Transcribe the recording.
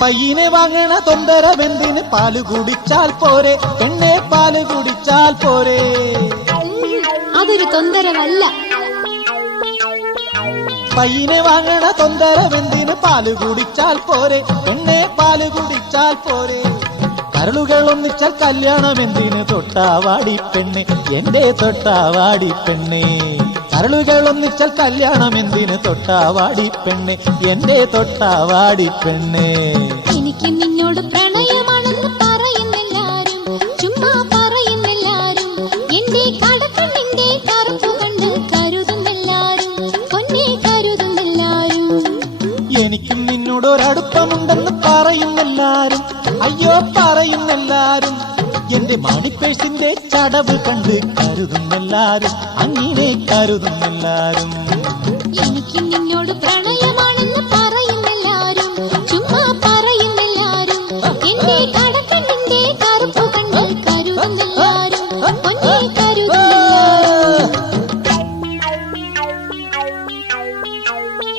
പയ്യനെ വാങ്ങണ തൊന്തരമെന്തിന് പാല് കുടിച്ചാൽ പോരെ പെണ്ണെ പാല് കുടിച്ചാൽ പോരെ അതൊരു തൊന്തരമല്ല പയ്യനെ വാങ്ങണ തൊന്തരമെന്തിന് പാല് കുടിച്ചാൽ പോരെ പെണ്ണെ പാല് കുടിച്ചാൽ പോരെ കരളുകൾ ഒന്നിച്ചാൽ കല്യാണമെന്തിന് തൊട്ടാവാടി പെണ്ണെ എന്റെ തൊട്ടാവാടി പെണ്ണെ കരളുകൾ ഒന്നിച്ചാൽ കല്യാണമെന്തിന് തൊട്ടാവാടി പെണ്ണെ എന്റെ തൊട്ടാവാടി പെണ്ണെ എനിക്ക് നിന്നോട് പ്രണയമാണെന്ന് പറയുന്നെല്ലാരും ചുമ്മാ പറയുന്നെല്ലാരും എന്റെ കടക്കണ്ണിന്റെ കറുപ്പ് കണ്ട് കരുതുന്നെല്ലാരും പൊന്നെ കരുതുന്നെല്ലാരും എനിക്കും നിന്നോടൊരടുപ്പമുണ്ടെന്ന് പറയുന്നെല്ലാരും അയ്യോ പറയുന്നെല്ലാരും എന്റെ മണിപ്പേഴ്സിന്റെ ചടവ് കണ്ട് കരുതുന്നെല്ലാരും അങ്ങനെ കരുതുന്നെല്ലാരും എനിക്ക് നിന്നോട് പ്രണയം